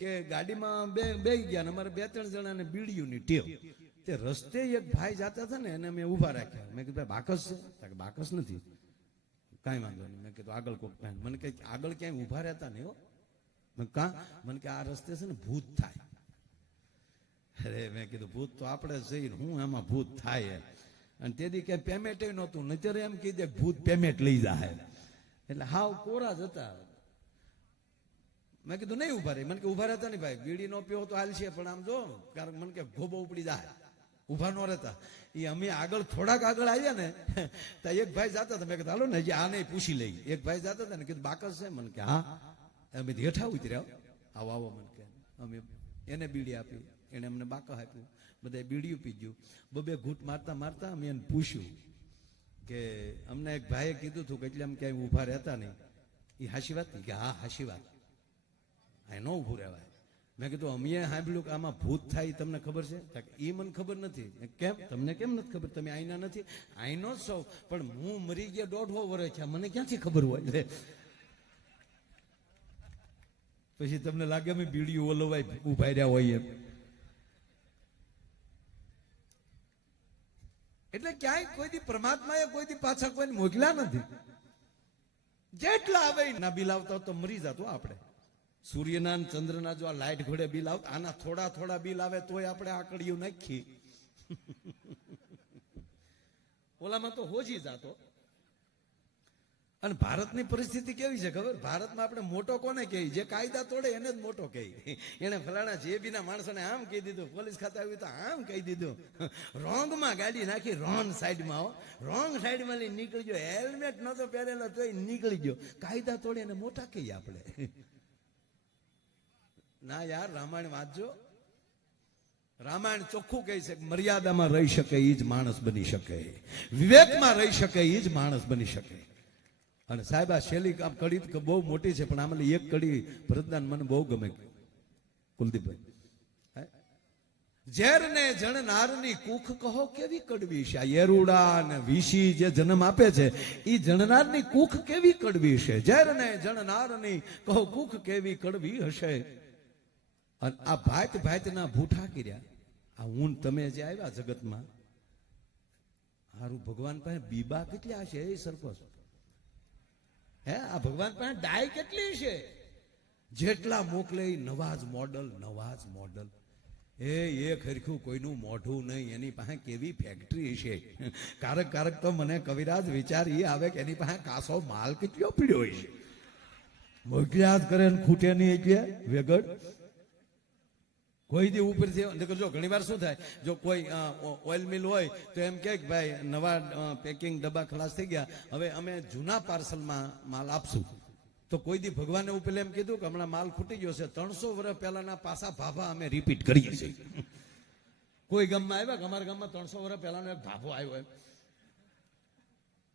કે ગાડીમાં બે ગયા ને અમારે 2-3 જણાને બીડીયુંની ટેવ. તે રસ્તે એક ભાઈ જતા હતા ને એને મેં ઊભા રાખ્યા. મેં કીધું ભાઈ બાકસ છે? બાકસ નથી. કાંઈ વાંધો નહીં. મેં કીધું આગળ કોક થાય. મને કઈ આગળ ક્યાંય ઊભા રહેતા નહીં હો. મને કે આ રસ્તે છે ને ભૂત થાય. અરે મેં કીધું ભૂત તો આપણે જઈને હું એમાં ભૂત થાય. અને તેથી ક્યાંય પેમેન્ટ નહોતું. નહીતર એમ કીધે ભૂત પેમેન્ટ લઈ જાય. એટલે હાવ કોરા જ હતા. મેં કીધું નહીં ઉભા રહી. મને કે ઉભા રહેતા નહીં ભાઈ, બીડી નો પીવો તો હાલ છે પણ આમ જો, કારણ મને કે ગોબો ઉપડી જાય, ઉભા ન રહેતા. એ અમે આગળ થોડાક આગળ આવ્યા ને તો એક ભાઈ જતા હતા. મેં કીધું હાલો ને હજી આ નહીં પૂછી લઈ. એક ભાઈ જતા હતા ને કીધું બાકસ છે? મને કે હા. અમે હેઠા ઉતર્યા, આવો આવો. મને કે અમે એને બીડી આપી, એને અમને બાકસ આપ્યું. બધા બીડીયું પી ગયું. બે ઘૂંટ મારતા મારતા અમે એને પૂછ્યું કે અમને એક ભાઈએ કીધું હતું કે એટલે આમ ક્યાંય ઊભા રહેતા નહીં, એ હાચી વાત? કે હા હાચી વાત, આ ન ઊભું રહેવાય. મેં કીધું અમે સાંભળ્યું કે આમાં ભૂત થાય, તમને ખબર છે? એ મને ખબર નથી. કેમ તમને કેમ નથી ખબર? તમે આઈના નથી? આઈનો જ સૌ, પણ હું મરી ગયા 1.5 વર્ષ થયા, મને ક્યાંથી ખબર હોય? પછી તમને લાગે અમે બીડી ઓલવાય ઉભા રહ્યા હોય એમ. એટલે ક્યાંય કોઈ દી પરમાત્માએ કોઈ દી પાછા કોઈને મોકલ્યા નથી. જેટલા આવે ના બિલ આવતા તો મરી જતો આપણે. સૂર્યના ચંદ્રના જો આ લાઈટ ઘોડે બિલ આવતા, આના થોડા થોડા બિલ આવે તોય આપણે આકડીયું નાખી. ઓલામાં તો હોજી જાતો. અને ભારતની પરિસ્થિતિ કેવી છે ખબર? ભારતમાં આપણે મોટો કોને કહી? જે કાયદા તોડે એને જ મોટો કહી. એને ફલાણા જે બીના માણસોને આમ કહી દીધું, પોલીસ ખાતા આવ્યું તો આમ કહી દીધું, રોંગમાં ગાડી નાખી, રોંગ સાઈડમાં. રોંગ સાઈડમાં લઈ નીકળી ગયો, હેલ્મેટ નતો પહેરેલો તોય નીકળી ગયો. કાયદા તોડે એને મોટા કહીએ આપણે. ના યાર, રામાયણ વાંચજો. રામાયણ ચોખ્ખું કહે છે કે મર્યાદામાં રહી શકે એ જ માણસ બની શકે, વિવેકમાં રહી શકે એ જ માણસ બની શકે. અને સાહેબ આ શૈલી કામ કડી બહુ મોટી છે, પણ આમાં એક કડી ભરતદાન મને બહુ ગમે. કુલદીપભાઈ, ઝેર ને જણનારની કુખ કહો કેવી કડવી છે. આ યેરુડા ને વીસી જે જન્મ આપે છે એ જણનારની કુખ કેવી કડવી છે. ઝેર ને જણનારની કહો કુખ કેવી કડવી હશે. અને આ ભાત ભાતના ભૂઠા કર્યા. આ હું તમે જે આવ્યા જગતમાં, હારું ભગવાન પાસે બીબા કેટલા છે એ સરપંચ? હે, આ ભગવાન પાસે ડાય કેટલી છે? જેટલા મોકલે નવાજ મોડલ, નવાજ મોડલ. એ ખરખું કોઈનું મોઢું નહીં, એની પાસે કેવી ફેક્ટરી છે. કારક કારક તો મને કવિરાજ વિચાર એ આવે કે એની પાસે કાસો માલ કેટલો પીડ્યો છે. મોકલ્યા જ કરે ને ખૂટે નહીં એટલે વેગડ. કોઈ દી ઉપરથી જો ઘણી વાર શું થાય, જો કોઈ ઓઇલ મિલ હોય તો એમ કે ભાઈ નવા પેકિંગ ડબ્બા ખલાસ થઈ ગયા, હવે અમે જૂના પાર્સલમાં માલ આપશું. તો કોઈ દી ભગવાને ઉપર એમ કીધું કે હમણાં માલ ખૂટી ગયો છે, 300 વર્ષ પહેલાના પાછા ભાભા અમે રિપીટ કરીએ છીએ. કોઈ ગામમાં આવ્યા કે અમારા ગામમાં 300 વર્ષ પહેલાનો એક ભાભો આવ્યો એમ.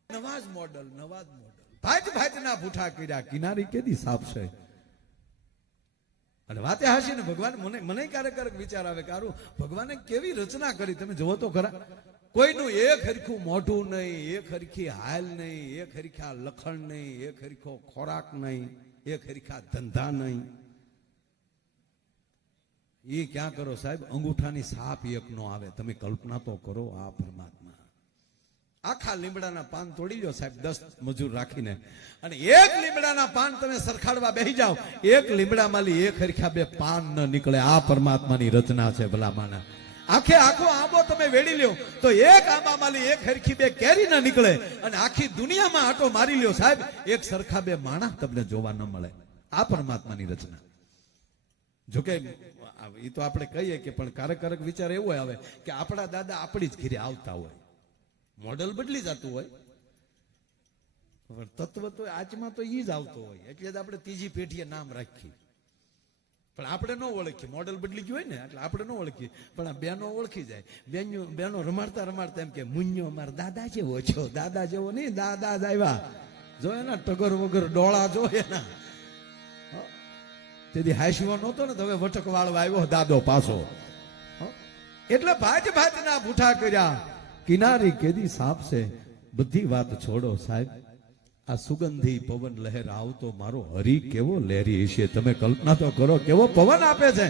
નવા જ મોડલ, નવા જ મોડલ. ભાત ભાતના ભૂઠા કર્યા, કિનારી કેદી સાપશે. અને વાતે હાસી ને ભગવાન મને ક્યારેક વિચાર આવે કે ભગવાને કેવી રચના કરી. તમે જોવો તો ખરા, કોઈનું એક હરખું મોઢું નહીં, એક હરખી હાલ નહીં, એક હરખા લખણ નહીં, એક હરખો ખોરાક નહીં, એક હરખા ધંધા નહીં. એ ક્યાં કરો સાહેબ? અંગૂઠાની સાપ એક નો આવે. તમે કલ્પના તો કરો. આ પરમાત્મા આખા લીમડાના પાન તોડી લો સાહેબ 10 મજૂર રાખીને, અને એક લીમડાના પાન તમે સરખાડવા બેસી જાઓ, એક લીમડામાં એક હરખા 2 પાન ન નીકળે. આ પરમાત્માની રચના છે ભલામાના. આખે આખો આંબો તમે વેડી લ્યો તો એક આંબામાં એક હરખી 2 કેરી ન નીકળે. અને આખી દુનિયામાં આટો મારી લ્યો સાહેબ, એક સરખા 2 માણસ તમને જોવા ન મળે. આ પરમાત્માની રચના. જોકે એ તો આપણે કહીએ કે પણ કારક વિચાર એવો આવે કે આપણા દાદા આપણી જ ઘરે આવતા હોય, મોડલ બદલી જતું હોય, તત્વ તો આચમાં તો ઈ જ આવતો હોય, એટલે જ આપણે ત્રીજી પેઢીએ નામ રાખીએ. પણ આપણે ન ઓળખીએ, મોડલ બદલી ગયું હોય ને એટલે આપણે ન ઓળખીએ. પણ આ બેનો ઓળખી જાય. બેનો રમાડતા રમાડતા એમ કે મુન્યો મારા દાદા જેવો છો. દાદા જેવો નહીં, દાદા જ આવ્યા. જો એના ટગર વગર ડોળા જો એના. તેથી હાશવો નહોતો ને, હવે વટક વાળવા આવ્યો દાદો પાછો. એટલે ભાત ભાતના ભૂઠા કર્યા, કિનારી કેદી સાપ છે. બધી વાત છોડો સાહેબ, આ સુગંધી પવન લહેર આવતો મારો હરી કેવો લહેરી હશે. તમે કલ્પના તો કરો કેવો પવન આપે છે.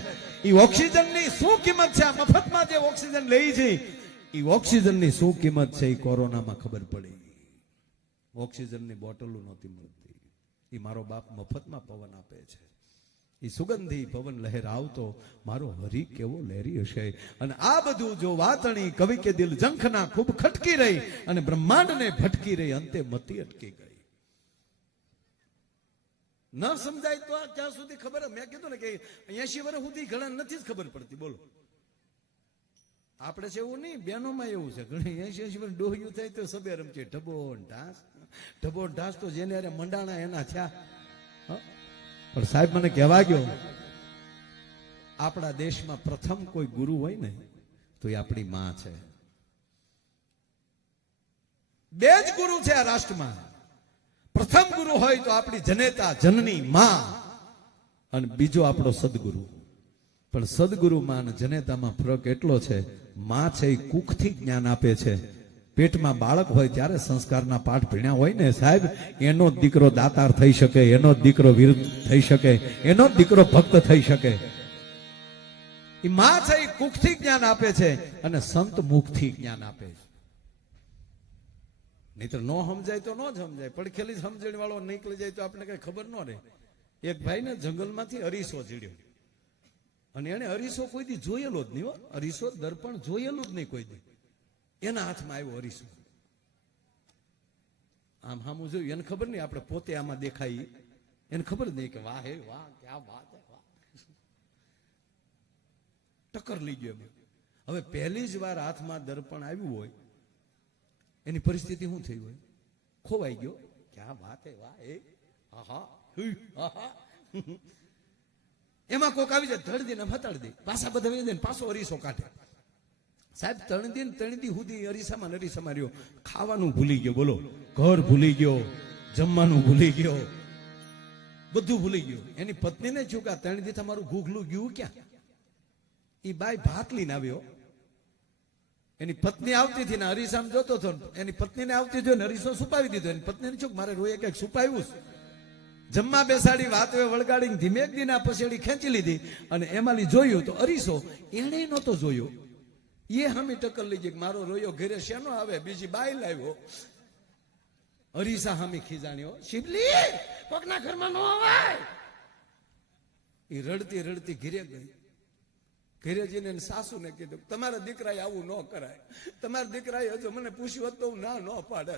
એ ઓક્સિજનની શું કિંમત છે? આ મફતમાં જે ઓક્સિજન લઈ છે એ ઓક્સિજનની શું કિંમત છે એ કોરોનામાં ખબર પડી. ઓક્સિજનની બોટલો નહોતી મળતી. એ મારો બાપ મફતમાં પવન આપે છે. એ સુગંધી પવન લહેર આવતો મારો હરી કેવો લહેરી હશે. અને આ બધું જો વાતણી કવિ કે દિલ ઝંખના ખૂબ ખટકી રહી અને બ્રહ્માંડને ભટકી રહી, અંતે મતી અટકી ગઈ. ન સમજાય તો ક્યાં સુધી ખબર? મેં કીધું ને કે 80 વર્ષ સુધી ઘણા નથી જ ખબર પડતી. બોલો, આપણે છે એવું નહીં, બેનોમાં એવું છે. ઘણી 80 વર્ષ ડોહ્યું થાય તો સબે રમશે ઢબો ઢાસ તો જેને અરે મંડાણા એના થયા. પણ સાહેબ મને કહેવા ગયો, આપણા દેશમાં પ્રથમ કોઈ ગુરુ હોય ને તો એ આપણી માં છે. બે જ ગુરુ છે આ રાષ્ટ્રમાં. પ્રથમ ગુરુ હોય તો આપણી જનેતા જનની માં, અને બીજો આપણો સદગુરુ. પણ સદગુરુ માં અને જનેતામાં ફરક એટલો છે, માં છે એ કુખથી જ્ઞાન આપે છે. પેટમાં બાળક હોય ત્યારે સંસ્કારના પાઠ ભણ્યા હોય ને સાહેબ, એનો જ દીકરો દાતાર થઈ શકે, એનો જ દીકરો વીર થઈ શકે, એનો જ દીકરો ભક્ત થઈ શકે. એ માં છે એ કુખથી જ્ઞાન આપે છે અને સંત મુખથી જ્ઞાન આપે છે. નહીતર ન સમજાય તો ન સમજાય. પડખેલી સમજણ વાળો નીકળી જાય તો આપણે કઈ ખબર ન રહે. એક ભાઈ ને જંગલમાંથી અરીસો ચીડ્યો અને એને અરીસો કોઈ દી જોયેલો જ નહીં. અરીસો દર્પણ જોયેલું જ નહીં કોઈ દી. એના હાથમાં આવ્યો અરીસો. આમ હામું જોયું, એને ખબર નહીં આપણે પોતે આમાં દેખાય, એને ખબર જ નહીં કે વાહ હે વાહ, ક્યાં વાત હે વાહ. ટક્કર લઈ ગયો. હવે પહેલી જ વાર હાથમાં દર્પણ આવ્યું હોય, એની પરિસ્થિતિ શું થઈ હોય? ખોવાઈ ગયો. ક્યાં વાત હે વાહ એ હા. એમાં કોક આવી જાય, ધડ દે ને ફતાડી દે, પાછા બધા વેચે ને પાછો અરીસો કાઢે. સાહેબ ત્રણ દી સુધી અરીસામાં રહ્યો. ખાવાનું ભૂલી ગયો, બોલો, ઘર ભૂલી ગયો, જમવાનું ભૂલી ગયો, બધું ભૂલી ગયો. એની પત્નીને ચૂકા 3 દી તમારું ઘૂઘલું ગયું ક્યાં? એ બાઈ ભાત લઈને આવ્યો. એની પત્ની આવતી હતી ને અરીસામાં જોતો હતો, એની પત્નીને આવતી જોઈ ને અરીસો છુપાવી દીધો. એની પત્નીને ચૂક મારે રોયે કઈક છુપાવ્યું. જમવા બેસાડી, વાતો વળગાડીને ધીમે દીના પછેડી ખેંચી લીધી અને એમાં જોયું તો અરીસો એને નહોતો જોયો. એ હામી ટક્કર લઈ ગઈ, મારો રોયો ઘરે શેનો આવે, બીજી બાઈ લાવ્યો. અરીસા હામી ખીજાણ્યો, શિવલી કોકના ઘરમાં ન આવાય. એ રડતી રડતી ઘરે ગઈ. ઘરે જઈને સાસુને કીધું, તમારા દીકરાએ આવું ન કરાય. તમારા દીકરાએ હજુ મને પૂછ્યું હોત તો હું ના ન પાડે.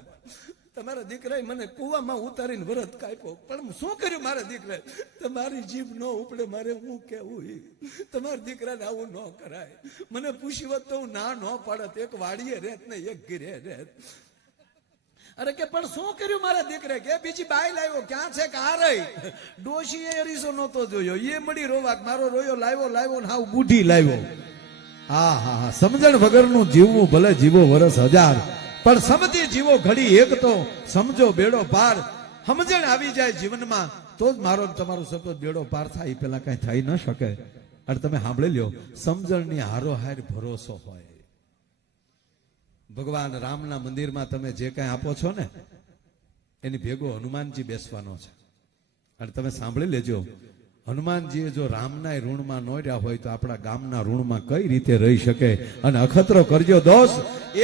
તમારા દીકરાએ મને કુવામાં ઉતારીને વ્રત કાપ્યો, પણ શું કર્યું મારા દીકરાએ? તમારી જીભ ન ઉપડે, મારે હું કેવું? તમારા દીકરાને આવું ન કરાય. મને પૂછ્યું હોત તો હું ના ન પાડત. એક વાડીએ રહેત ને એક ઘરે રહેત. અરે કે પણ શું કર્યું મારા દીકરે? કે બીજી બાઈ લાવ્યો. ક્યાં છે કે આ રહી? ડોશીએ અરીસો નહોતો જોયો, એ મળી રોવા, મારો રોયો લાવ્યો ને હાવ બુઢી લાવ્યો. હા, સમજણ વગરનું જીવવું ભલે જીવો વરસ 1000, પણ સમજી જીવો ઘડી એક તો સમજો બેડો પાર. સમજણ આવી જાય જીવનમાં તો જ મારો તમારો સપોઝ બેડો પાર થાય. એ પેલા કઈ થઈ ન શકે. અને તમે સાંભળી લ્યો, સમજણની હારોહાર ભરોસો હોય. ભગવાન રામના મંદિરમાં તમે જે કઈ આપો છો ને એની ભેગો હનુમાનજી બેસવાનો છે. અને તમે સાંભળી લેજો, હનુમાનજીએ જો રામના ઋણમાં ન રહ્યા હોય તો આપણા ગામના ઋણમાં કઈ રીતે રહી શકે. અને અખતરો કરજો દોસ્ત,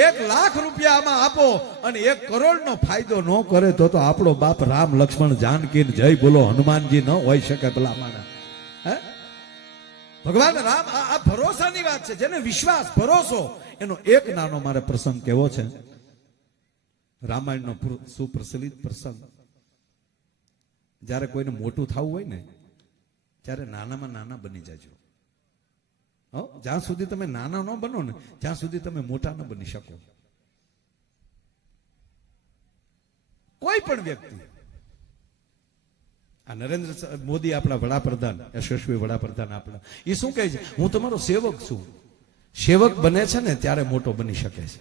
1 લાખ રૂપિયા આમાં આપો અને 1 કરોડનો ફાયદો ન કરે તો આપણો બાપ રામ લક્ષ્મણ જાનકી જય બોલો હનુમાનજી ન હોય શકે. પેલા માના હે ભગવાન રામ, આ ભરોસાની વાત છે. જેને વિશ્વાસ ભરોસો, એનો એક નાનો મારે પ્રસંગ કેવો છે. રામાયણનો સુપ્રચલિત પ્રસંગ. જયારે કોઈને મોટું થવું હોય ને ત્યારે નાનામાં નાના બની જાજો. જ્યાં સુધી તમે નાના ન બનો ને ત્યાં સુધી તમે મોટા ન બની શકો. કોઈ પણ વ્યક્તિ, આ નરેન્દ્ર મોદી આપણા વડાપ્રધાન, યશસ્વી વડાપ્રધાન આપણા, એ શું કહે છે? હું તમારો સેવક છું. સેવક બને છે ને ત્યારે મોટો બની શકે છે.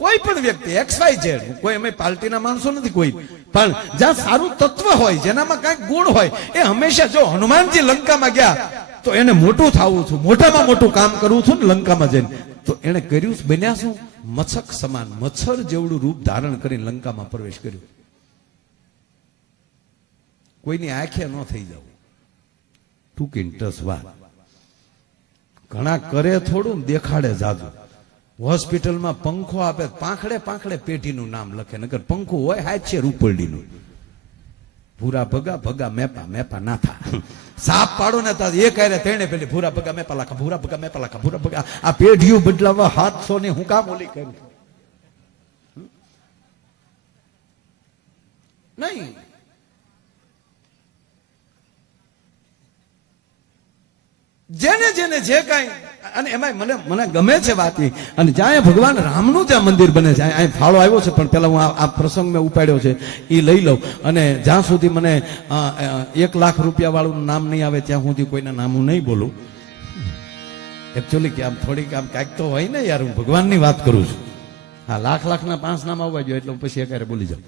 કોઈ પણ વ્યક્તિ XYZ, કોઈ અમે પાર્ટીના માણસો નથી કોઈ, પણ જ્યાં સારું તત્વ હોય, જેનામાં કઈક ગુણ હોય, એ હંમેશા. જો હનુમાનજી લંકામાં ગયા તો એને મોટું થવું છું, મોટામાં મોટું કામ કરવું છું ને લંકામાં જઈને, તો એને કર્યું, બન્યા શું? મચ્છક સમાન, મચ્છર જેવડું રૂપ ધારણ કરીને લંકામાં પ્રવેશ કર્યો. કોઈની આંખે ન થઈ જવું. ટૂંકી ટસ વાત. ઘણા કરે થોડું ને દેખાડે જાજુ. હોસ્પિટલમાં પંખો આપે, પાંખડે પાંખડે પેઢીનું નામ લખે, નકર પંખો હોય હાથ છે રૂપરડીનું. ભૂરા ભગા ભગા મેપા મેપા નાથા. સાપ પાડો ને તા એક આરે તેણે પેલી ભૂરા ભગા મેપા લાખા, ભૂરા ભગા મેપા લાખા, ભૂરા ભગા. આ પેઢીઓ બદલાવા 700 ની હું કામ ઓલી કરી નહીં. જેને જેને જે કાંઈ, અને એમાં મને ગમે છે વાત ઈ. અને જ્યાં ભગવાન રામનું ત્યાં મંદિર બને છે, અહીં ફાળો આવ્યો છે, પણ પેલા હું આ પ્રસંગ મેં ઉપાડ્યો છે એ લઈ લઉં. અને જ્યાં સુધી મને 1 લાખ રૂપિયા વાળું નામ નહીં આવે ત્યાં સુધી કોઈના નામ હું નહીં બોલું. એકચ્યુઅલી કે આમ થોડીક આમ કાંઈક તો હોય ને યાર, હું ભગવાનની વાત કરું છું. હા, લાખ ના 5 નામ આવવા જોઈએ એટલે પછી એકારે બોલી જાઉં.